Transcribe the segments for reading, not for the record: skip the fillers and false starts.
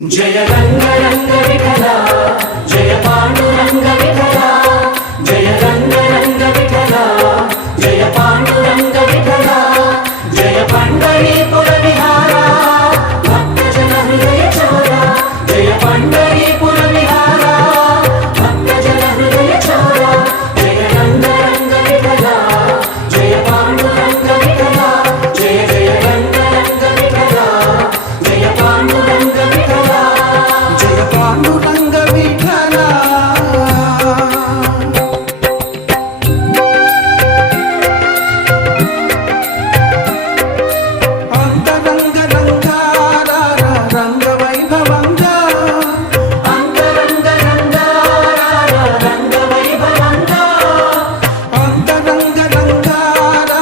जय रंग रंग विठला जय पांडुरंग विठला जय रंग रंग विठला जय पांडुरंग विठला जय पंढरीपुर विहारा भक्तजन हृदय चोरा जय पंढरीपुर विहारा भक्तजन हृदय चोरा जय रंग रंग विठला जय पांडुरंग विठला जय जय रंग रंग विठला जय पांडुरंग विठला जय पांडुरंग विठला अंतरंग रंगारा रंग वैभवंगा अंतरंग रंगारा रंग वैभवंगा अंतरंग रंगारा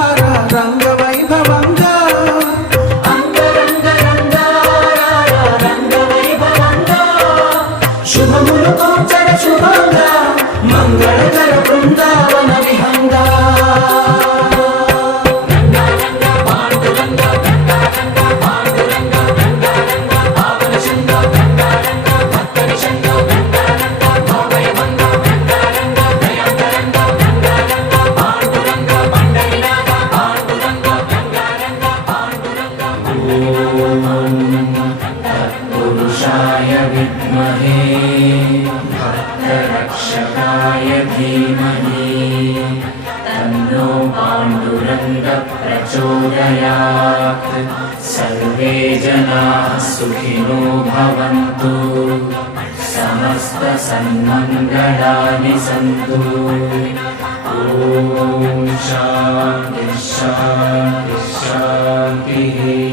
रंग वैभवंगा अंतरंग रंगारा रंग वैभवंगा शुभमुలు కోర్చర శుభంగా మంగళకర బృందావన విహంగా पुरुषाय विद्महे भक्तरक्षकाय धीमहि तन्नो पाण्डुरङ्ग प्रचोदयात् सर्वे जनाः सुखिनो भवन्तु समस्त सन्मङ्गलानि सन्तु ॐ शान्तिः शान्तिः शान्तिः।